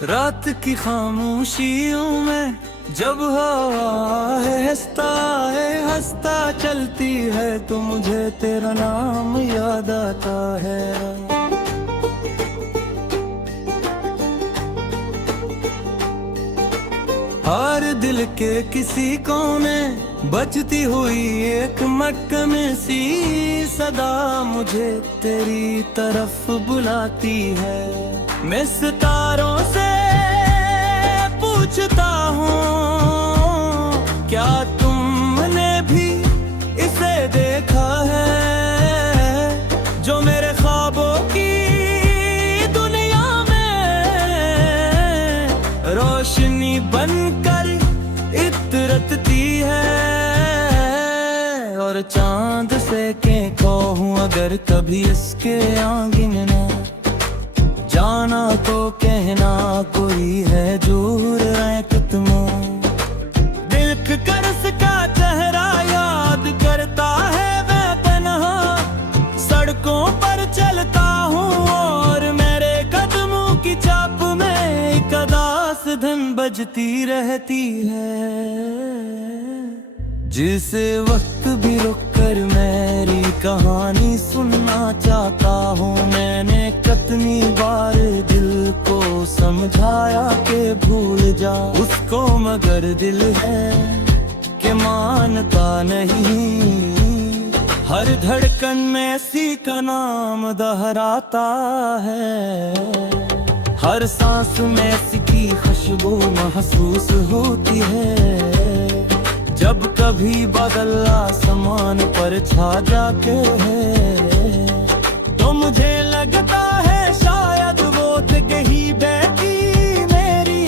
रात की खामोशियों में जब हवा है हंसता चलती है तो मुझे तेरा नाम याद आता है। हर दिल के किसी कोने बजती हुई एक मक्कम सी सदा मुझे तेरी तरफ बुलाती है। मैं सितारों से पूछता हूँ क्या तुमने भी इसे देखा है जो मेरे ख्वाबों की दुनिया में रोशनी बनकर इतरती है। और चांद से के कहूँ अगर कभी इसके आंगन ना जाना तो कहना कोई है दूर तुम। दिल कर उसका चेहरा याद करता है मैं तन्हा सड़कों पर चलता हूँ और मेरे कदमों की चाप में एक अदास धन बजती रहती है। जिस वक्त भी रुक कर मेरी कहानी सुनना चाहता हूँ। मैंने कितनी बार दिल को समझाया कि भूल जा उसको मगर दिल है कि मानता नहीं। हर धड़कन में इसी का नाम दोहराता है। हर सांस में इसकी खुशबू महसूस होती है। जब कभी बादल आसमान पर छा जाते हैं तो मुझे लगता है शायद वो गही बैठी मेरी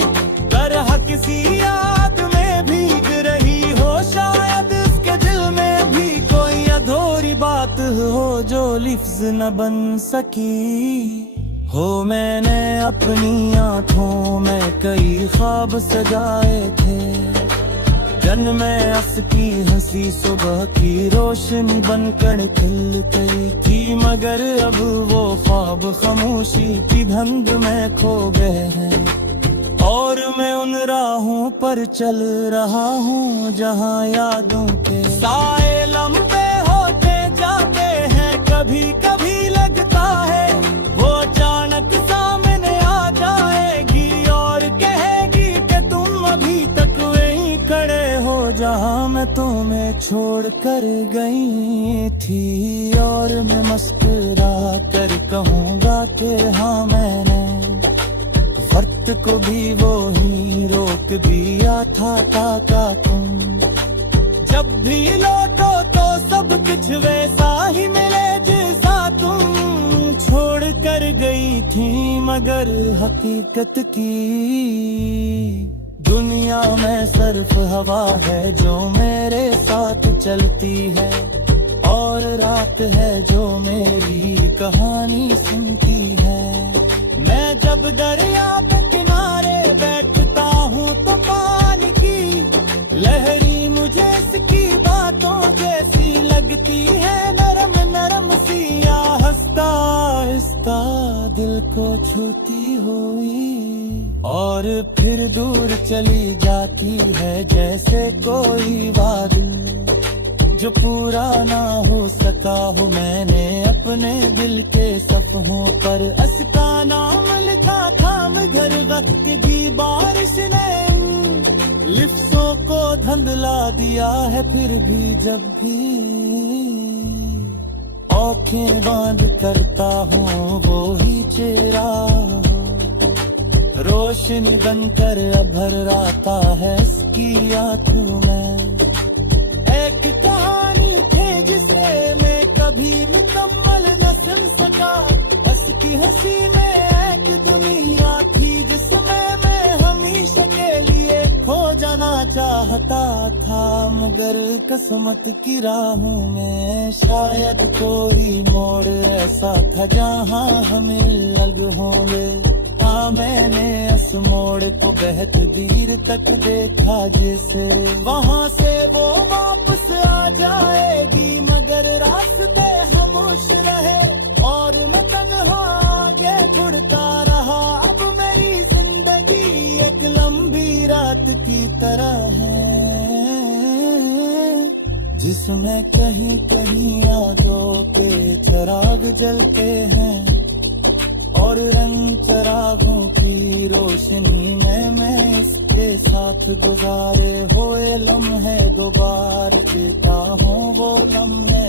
तरह किसी याद में भीग रही हो। शायद उसके दिल में भी कोई अधूरी बात हो जो लिफ्ज न बन सकी हो। मैंने अपनी आँखों में कई ख्वाब सजाए थे में असकी हंसी सुबह की रोशनी बनकर खिल गई थी। मगर अब वो ख्वाब खामोशी की धुंध में खो गए हैं और मैं उन राहों पर चल रहा हूँ जहाँ यादों के साए लंबे होते जाते हैं। कभी कभी लगता है वो अचानक सामने आ जाएगी और कहेगी कि तुम अभी तक वहीं खड़े जहाँ मैं तुम्हें छोड़ कर गई थी। और मैं मुस्कुरा कर कहूँगा कि हाँ मैंने वक्त को भी वो ही रोक दिया था ताका तुम। जब भी लौटो तो सब कुछ वैसा ही मिले जैसा तुम छोड़ कर गई थी। मगर हकीकत की दुनिया में सिर्फ हवा है जो मेरे साथ चलती है और रात है जो मेरी कहानी सुनती है। मैं जब दरिया के किनारे बैठता हूँ तो पानी की लहरी मुझे इसकी बातों जैसी लगती है। नरम नरम सी आहिस्ता आहिस्ता दिल को छूती हुई और फिर दूर चली जाती है जैसे कोई बादल जो पूरा ना हो सका हो। मैंने अपने दिल के सपनों पर असका नाम लिखा था मगर वक्त की बारिश ने लिफ्टों को धुंधला दिया है। फिर भी जब भी आँखें बंद करता हूँ वो ही चेहरा रोशनी बनकर भर आता है इसकी आंखों में। एक कहानी थी जिसे मैं कभी मुकम्मल न सुन सका। इसकी हंसी में एक दुनिया थी जिसमें मैं हमेशा के लिए खो जाना चाहता था। मगर किस्मत की राहों में शायद कोई मोड़ ऐसा था जहाँ हमें लग होंगे। मैंने इस मोड़ को बेहद देर तक देखा जैसे वहाँ से वो वापस आ जाएगी। मगर रास्ते खामोश रहे और मैं तन्हा आगे बढ़ता रहा। अब मेरी जिंदगी तरह है, जिसमें कहीं कहीं यादों के चिराग जलते हैं, और रंग चरागों की रोशनी में मैं इसके साथ गुजारे हुए लम्हे दोबारा जीता हूँ। वो लम्हे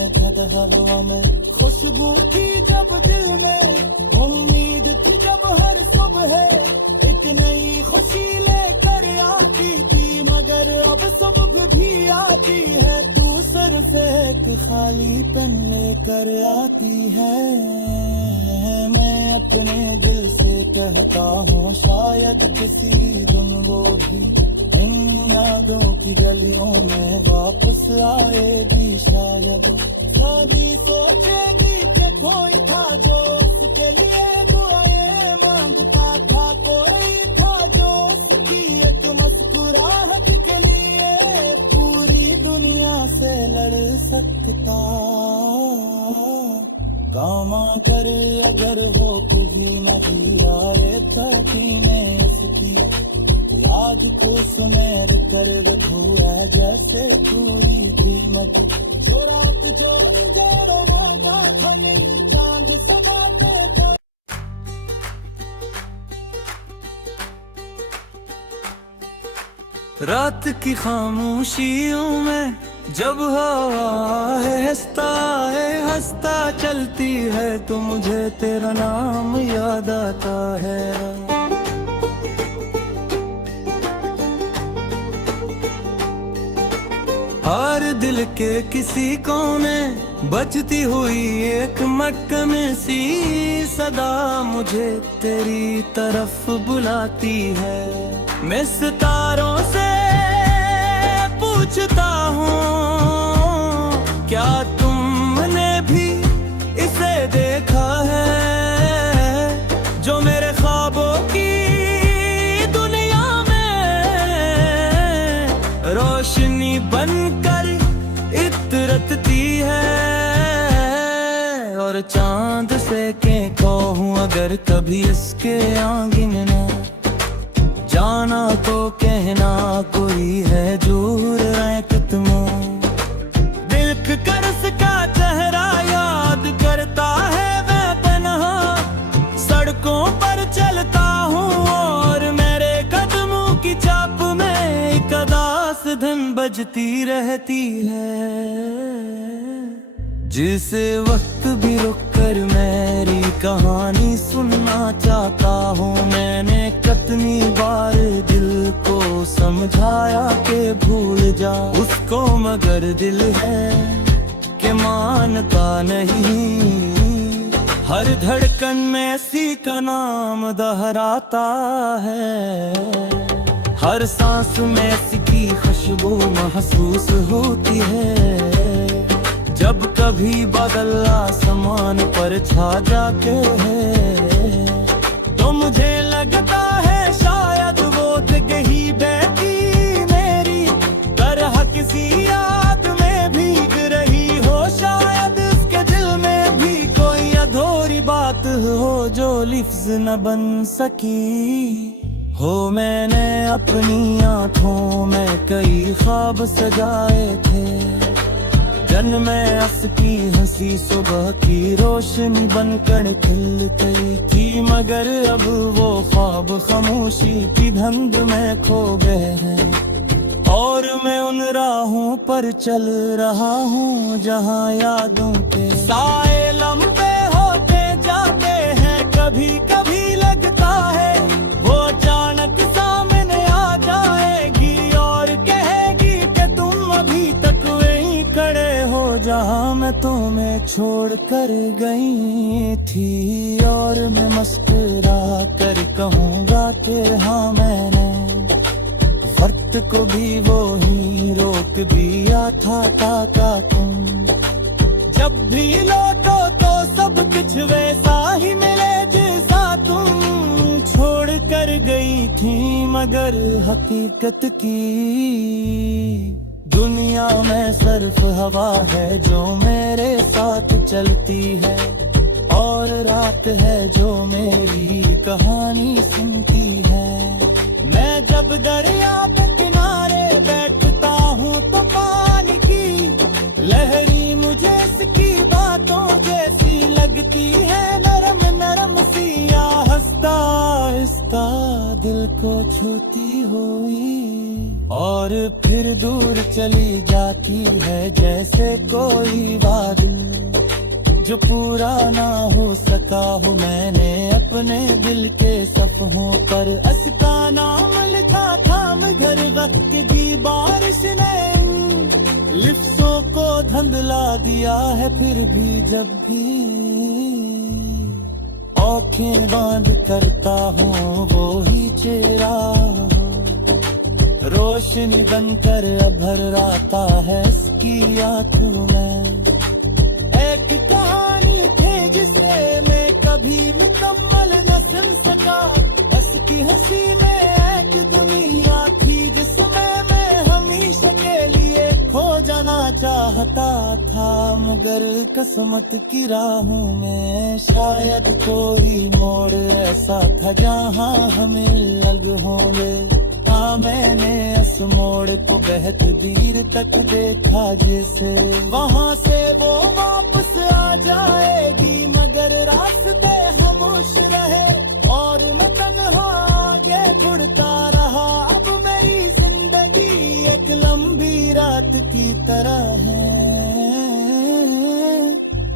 हवा में खुशबू थी जब दिल में, उम्मीद थी जब हर सुबह एक नई खुशी लेकर आती थी, मगर अब सुबह भी आती है तू सिर्फ एक खाली पेन लेकर आती है। मैं अपने दिल से कहता हूँ शायद किसी दिन वो भी इन यादों की गलियों में वापस आएगी, शायद कभी सोचेगी कि कोई था जो उसके लिए दुआएं मांगता था, कोई था जो उसकी एक मुस्कुराहट के लिए पूरी दुनिया से लड़ सकता। काम अगर वो कभी नहीं आए तकीने उसकी, आज को सुमेर कर धुआ जैसे पूरी कीमत, जो रात जो अंधेरों का खनी चांद सबाते था। रात की खामोशियों में जब हवा हंसता चलती है तो मुझे तेरा नाम याद आता है। हर दिल के किसी कोने बजती हुई एक मक्कम सी सदा मुझे तेरी तरफ बुलाती है। मैं सितारों से पूछता हूँ क्या तुमने भी इसे देखा है, जो मेरे ख्वाबों की दुनिया में रोशनी बनकर इतरती है। और चांद से के कहूँ अगर कभी इसके आंगन में जाना तो कहना कोई है दूर तुम, दिल कर उसका चेहरा याद करता है। मैं तन्हा सड़कों पर चलता हूँ और मेरे कदमों की चाप में एक अदास धन बजती रहती है। जिस वक्त भी रुक कर मेरी कहानी सुनना चाहता हूँ, मैंने कितनी बार दिल को समझाया कि भूल जा उसको, मगर दिल है कि मानता नहीं। हर धड़कन में इसी का नाम दोहराता है, हर सांस में इसकी खुशबू महसूस होती है। जब कभी बादल आसमान पर छा जाते हैं तो मुझे लगता है शायद वो गही बहती मेरी तरह किसी याद में भीग रही हो। शायद उसके दिल में भी कोई अधूरी बात हो जो लिफ्ज न बन सकी हो। मैंने अपनी आँखों में कई ख्वाब सजाए थे, जन में असकी हंसी सुबह की रोशनी बनकर खिल गई थी, मगर अब वो ख्वाब खामोशी की धुंध में खो गए हैं। और मैं उन राहों पर चल रहा हूँ जहाँ यादों के साए लम्बे होते जाते हैं। कभी कभी लगता है वो अचानक सामने आ जाएगी और कहेगी कि तुम अभी तक वहीं खड़े हो जहाँ मैं तुम्हें छोड़ कर गई थी। और मैं मुस्कुरा कर कहूँगा कि हाँ मैंने वक्त को भी वो ही रोक दिया था ताका तुम। जब भी लौटो तो सब कुछ वैसा ही मिले जैसा तुम छोड़ कर गई थी, मगर हकीकत की दुनिया में सिर्फ हवा है जो मेरे साथ चलती है, और रात है जो मेरी कहानी सुनती है। मैं जब दरिया के किनारे लगती है नरम नरम सिया, हंसता आहिस्ता दिल को छूती हुई, और फिर दूर चली जाती है जैसे कोई वादा जो पूरा ना हो सका हूँ मैंने अपने दिल के सफ़हों पर। असका नाम लिखा था मगर वक्त की बारिश ने लिफ्सों को धंधला दिया है, फिर भी जब भी आँखें बंद करता हूँ वो ही चेहरा रोशनी बनकर भर आता है इसकी आँखों में। एक कहानी थी जिसे मैं कभी मुकम्मल न सुन सका, बस की हंसी में एक दुनिया थी जिसमें मैं हमेशा के लिए खो जाना चाहता था, मगर किस्मत की राहों में शायद कोई मोड़ ऐसा था जहाँ हमें लग होंगे। मैंने इस मोड़ को बेहद देर तक देखा जैसे वहाँ से वो वापस आ जाएगी, मगर रास्ते खामोश रहे और मैं तन्हा आगे बढ़ता रहा। अब मेरी जिंदगी एक लंबी रात की तरह है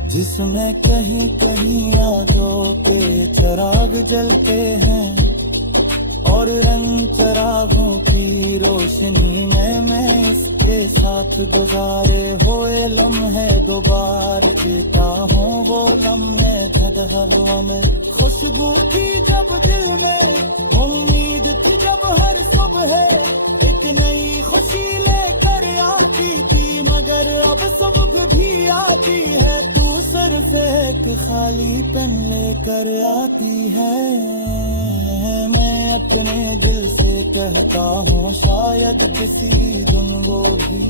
जिसमें कहीं कहीं यादों के चिराग जलते हैं, और रंग चरागों की रोशनी में मैं इसके साथ गुजारे हुए लम्हे दोबारा जीता हूँ। वो लम्हे हवा में खुशबू थी जब दिल में, उम्मीद थी जब हर सुबह एक नई खुशी लेकर आती थी, मगर अब सुबह भी आती है तू सिर्फ एक खाली पेन लेकर आती है। मैं अपने दिल से कहता हूँ शायद किसी दिन वो भी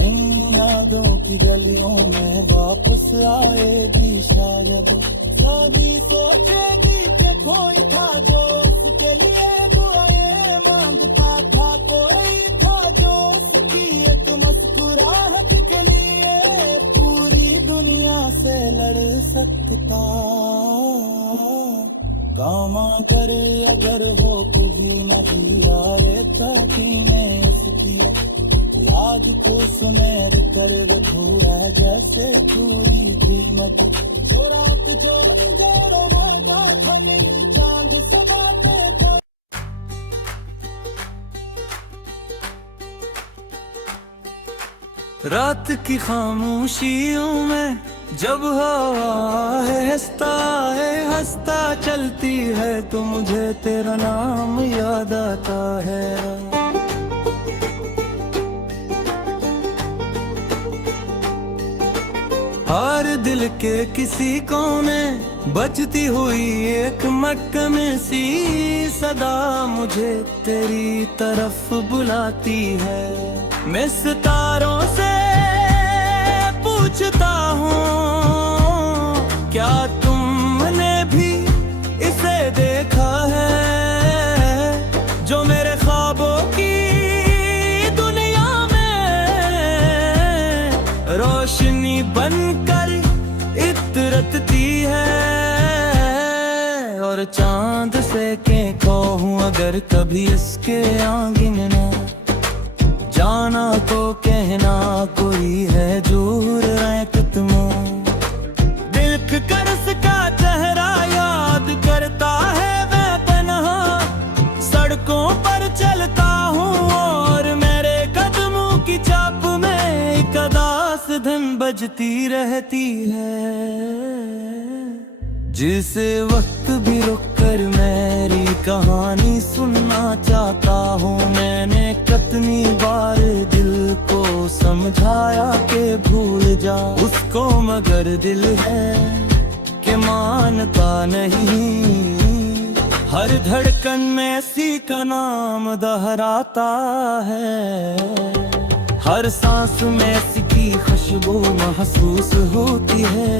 इन यादों की गलियों में वापस आएगी, शायद कभी सोचेगी कि कोई था जो उसके लिए दुआएं मांगता था, कोई था जो उसकी एक मुस्कुराहट के लिए पूरी दुनिया से लड़ सकता। कामा करे अगर हो कभी नहीं आए ताकि मैं उसकी याद को सुनेर कर धुआ जैसे पूरी कीमत, जो रात जो अंधेरों होगा खली चांद समाते थे। रात की खामोशियों में जब हवा है हंसता चलती है तो मुझे तेरा नाम याद आता है। हर दिल के किसी कोने बजती हुई एक मक्कम सी सदा मुझे तेरी तरफ बुलाती है। मैं सितारों से पूछता हूँ क्या तुमने भी इसे देखा है जो मेरे ख्वाबों की दुनिया में रोशनी बनकर इतरती है। और चांद से के कहूँ अगर कभी इसके आंगन ना जाना तो कहना कोई है दूर तुम दिल कर उसका चेहरा याद करता है। मैं तन्हा सड़कों पर चलता हूँ और मेरे कदमों की चाप में एक अदास धन बजती रहती है। जिस वक्त भी रुक कर मेरी कहानी सुनना चाहता हूँ, मैंने कितनी बार दिल को समझाया कि भूल जा उसको, मगर दिल है कि मानता नहीं। हर धड़कन में इसी का नाम दोहराता है, हर सांस में इसकी खुशबू महसूस होती है।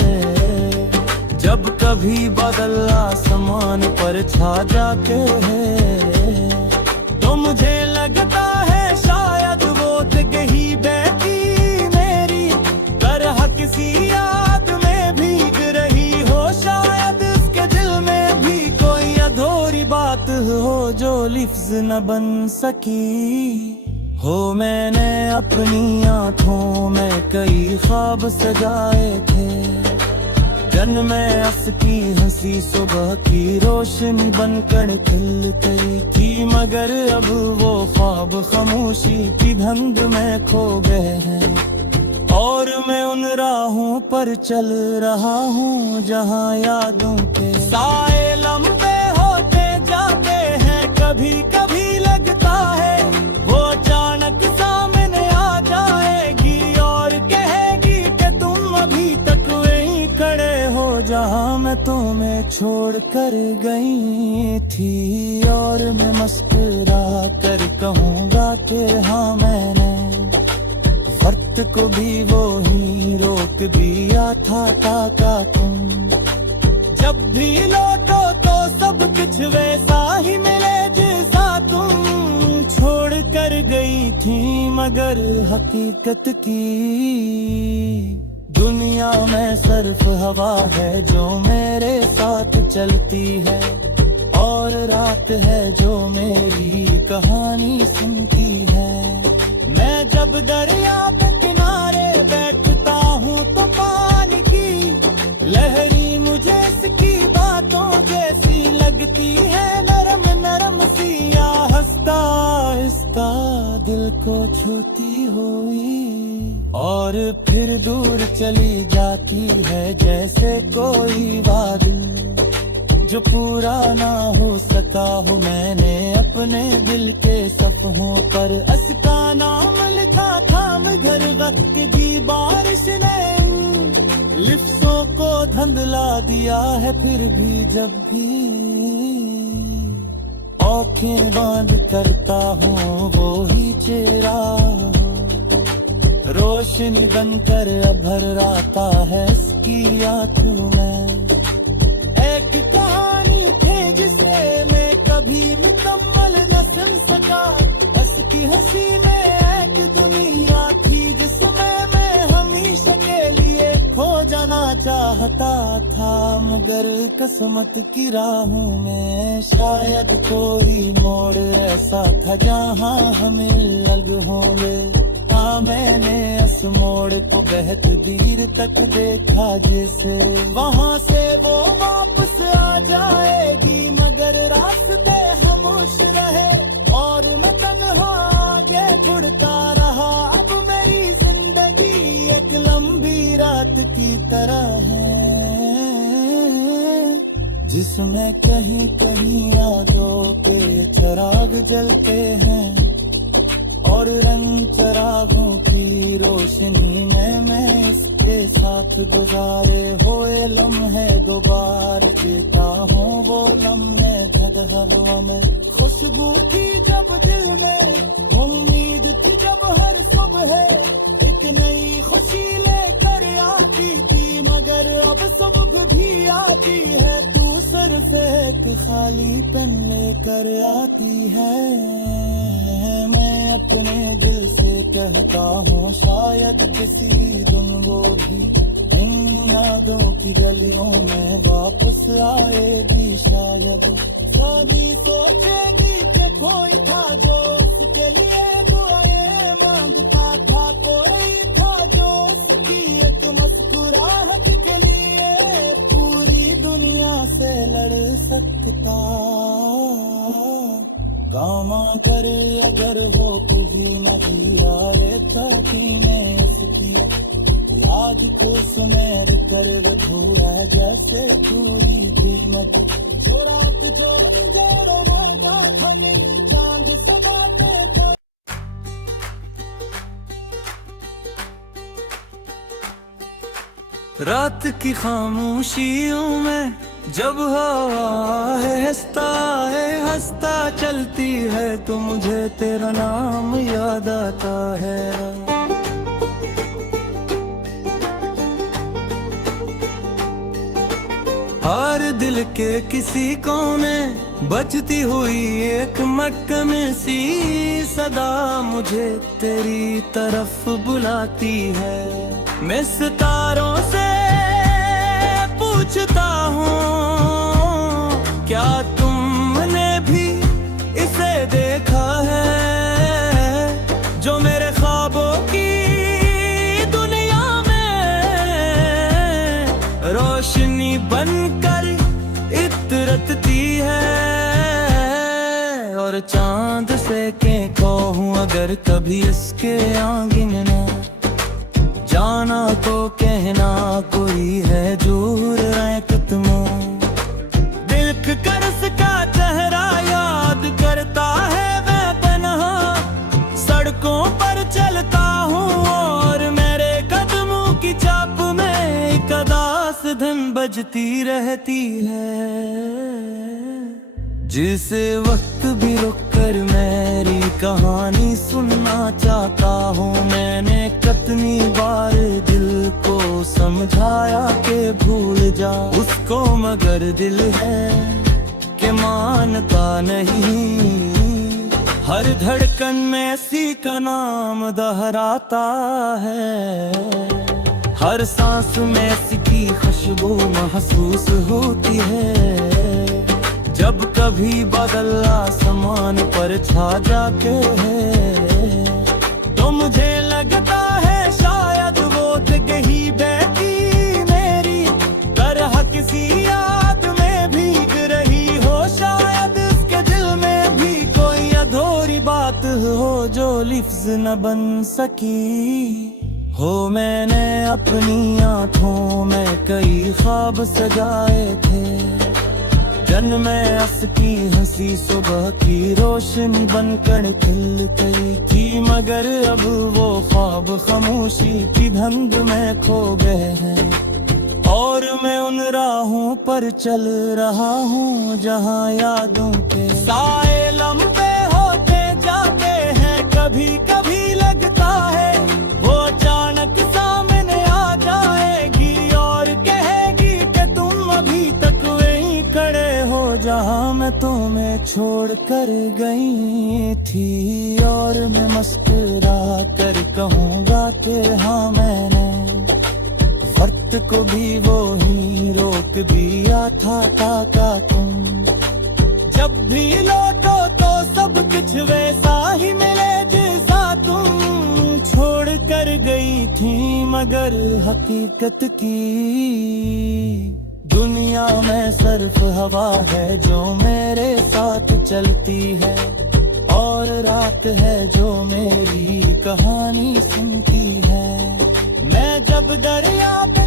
जब कभी बादल आसमान पर छा जाते हैं तो मुझे लगता है शायद वो जगही बैठी मेरी तरह किसी याद में भीग रही हो। जो लिफ्ज न बन सकी हो। मैंने अपनी आँखों में कई ख्वाब सजाए थे, जन में अस की हंसी सुबह की रोशनी बनकर खिल गई थी। मगर अब वो ख्वाब खामोशी की धुंध में खो गए हैं, और मैं उन राहों पर चल रहा हूँ जहाँ यादों के साए लंबे होते जाते हैं। कभी कभी लगता है वो अचानक सामने आ जाएगी और कहेगी कि तुम अभी तक वहीं खड़े हो जहाँ मैं तुम्हें छोड़ कर गई थी। और मैं मुस्कुरा कर कहूँगा कि हाँ, मैंने वक्त को भी वो ही रोक दिया था ताका तुम। जब भी लौटो तो सब कुछ वैसा ही मिले जैसा तुम छोड़ कर गई थी। मगर हकीकत की दुनिया में सिर्फ हवा है जो मेरे साथ चलती है, और रात है जो मेरी कहानी सुनती है। मैं जब दरिया पे किनारे बैठता हूँ तो पानी की लहरी मुझे इसकी बातों जैसी लगती है, नरम नरम सी आहिस्ता आहिस्ता दिल को छूती हुई, और फिर दूर चली जाती है जैसे कोई बादल जो पूरा ना हो सका हो। मैंने अपने दिल के सफ़हों पर असका नाम लिखा था, मगर वक्त की बारिश ने लिफ्सों को धुंधला दिया है। फिर भी जब भी आँखें बंद करता हूँ वो ही चेहरा रोशनी बनकर भर आता है इसकी आँखों में। एक कहानी थी जिसे मैं कभी मुकम्मल न सुन सका, उसकी हंसी में एक दुनिया थी जिसमें मैं हमेशा के लिए खो जाना चाहता था। मगर किस्मत की राहों में शायद कोई मोड़ ऐसा था जहाँ हमें लग होंगे। हाँ, मैंने इस मोड़ को बहुत देर तक देखा जैसे वहाँ से वो वापस आ जाएगी, मगर रास्ते खामोश रहे और मैं तन्हा आगे बढ़ता रहा। अब मेरी जिंदगी एक लंबी रात की तरह है जिसमें कहीं कहीं यादों के चिराग जलते हैं, और रंग चरागों की रोशनी में मैं इसके साथ गुजारे हुए लम्हे दोबारा जीता हूँ। वो लम्हे हवा में खुशबू थी जब दिल में, उम्मीद थी जब हर सुबह एक नई खुशी लेकर आती थी। मगर अब सुबह भी आती है, तू सिर्फ एक खाली पेन लेकर आती है। मैं अपने दिल से कहता हूँ शायद किसी दिन वो भी इन यादों की गलियों में वापस आएगी। शायद कभी सोचेगी कि कोई था जो उसके लिए दुआएं मांगता था, कोई था जो उसकी एक मुस्कुराहट के लिए पूरी दुनिया से लड़ सकता। काम अगर वो कभी नहीं आ रहता में उसकी आज को सुमेर कर धुआ जैसे पूरी कीमत जो रात जो अंधेरों में खनी चांद समाते थे। रात की खामोशियों में जब हवा हंसता चलती है तो मुझे तेरा नाम याद आता है। हर दिल के किसी कोने बजती हुई एक मक्कम सी सदा मुझे तेरी तरफ बुलाती है। मैं सितारों से पूछता हूँ क्या तुमने भी रोशनी बनकर इतरती है, और चांद से के कहूँ अगर कभी इसके आंगन ना जाना तो कहना कोई है दूर तुमो। दिल कर उसका चेहरा याद करता है, मैं तन्हा सड़कों पर चलता हूँ और मेरे कदमों की चाप में एक अदास धुन बजती रहती है। जिस वक्त भी रुक कर मेरी कहानी सुनना चाहता हूँ, मैंने कितनी बार दिल को समझाया कि भूल जा उसको, मगर दिल है कि मानता नहीं। हर धड़कन में सी का नाम दोहराता है, हर सांस में सी की खुशबू महसूस होती है। जब कभी बादल आसमान पर छा जाते हैं तो मुझे लगता है शायद वो गही बहती मेरी तरह किसी याद में भीग रही हो। शायद उसके दिल में भी कोई अधूरी बात हो जो लफ्ज न बन सकी हो। मैंने अपनी आँखों में कई ख्वाब सजाए थे, जन में अस की हंसी सुबह की रोशनी बनकर खिलती थी, मगर अब वो ख्वाब खामोशी की धुंध में खो गए हैं। और मैं उन राहों पर चल रहा हूँ जहाँ यादों के साए लम्बे होते जाते हैं। कभी कभी लगता है वो अचानक सामने आ जाएगी और कहेगी कि तुम अभी तक वहीं खड़े हो जहाँ मैं तुम्हें छोड़ कर गई थी। और मैं मुस्कुरा कर कहूँगा कि हाँ मैंने वक्त को भी वो ही रोक दिया था काका तुम। जब भी लौटो तो सब कुछ वैसा ही मिले जैसा तुम छोड़ कर गई थी, मगर हकीकत की दुनिया में सिर्फ हवा है जो मेरे साथ चलती है, और रात है जो मेरी कहानी सुनती है। मैं जब दरिया पे